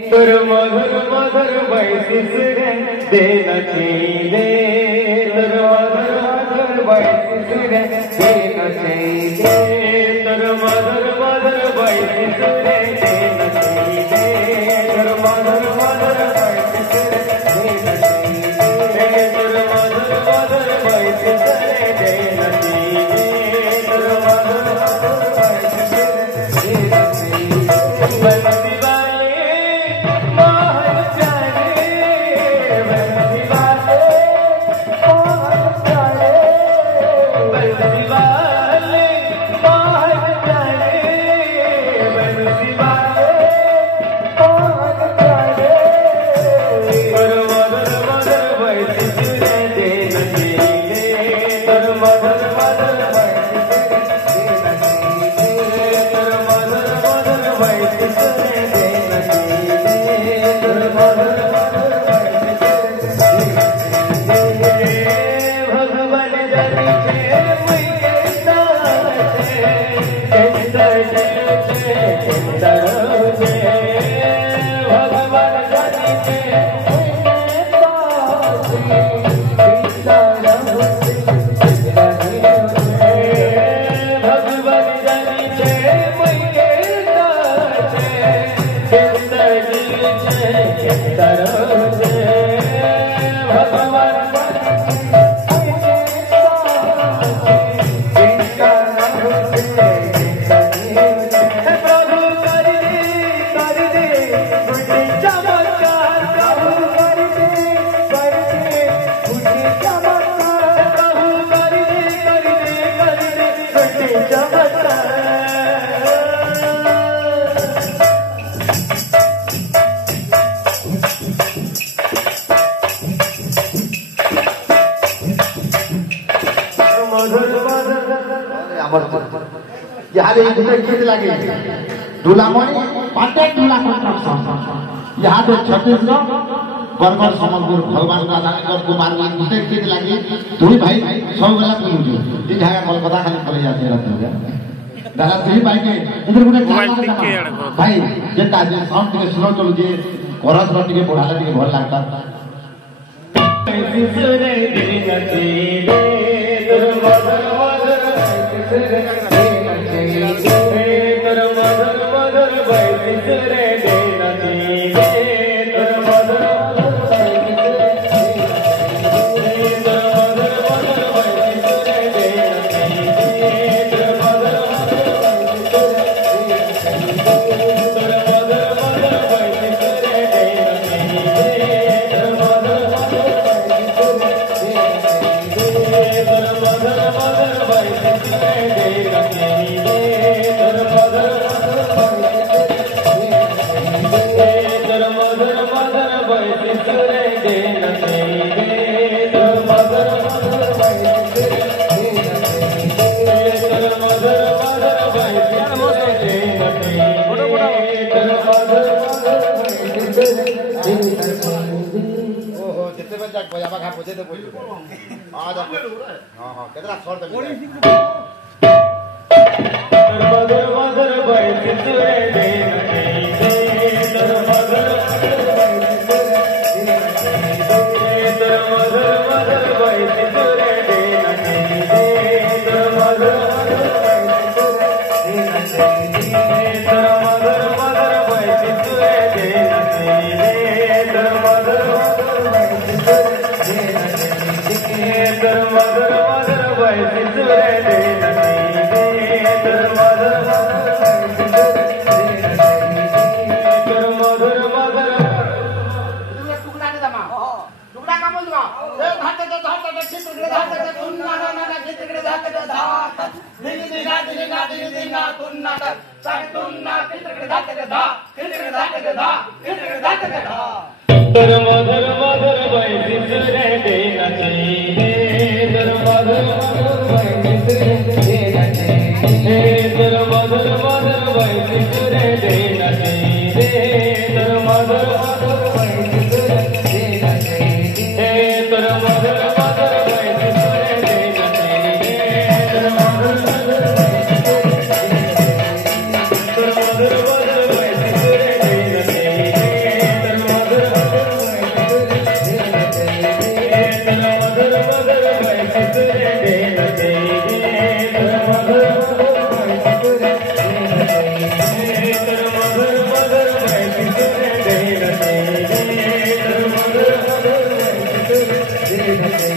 तर मधुर मधुर वैशिष रे देना चाहिए तर मधुर मधुर वैशिष रे देना चाहिए तर मधुर मधुर वैशिष रे देना चाहिए तर मधुर मधुर वैशिष रे देना चाहिए तर मधुर मधुर वैशिष रे देना चाहिए तर मधुर मधुर वैशिष रे देना चाहिए यहाँ तो छत्तीसगढ़ बरगढ़ समलपुर भगवान राधानगर कुमार गुटे गीत लगी तुम भाई सब गला सुनुଛୁ ये जगह कोलकाता खाली चले जाते रहते हो दादा तुम भाई के इधर गुटे भाई जे काजे साउंड के सुनो चलो जे कोरस रो टिके बढ़ाले टिके भल लागता धके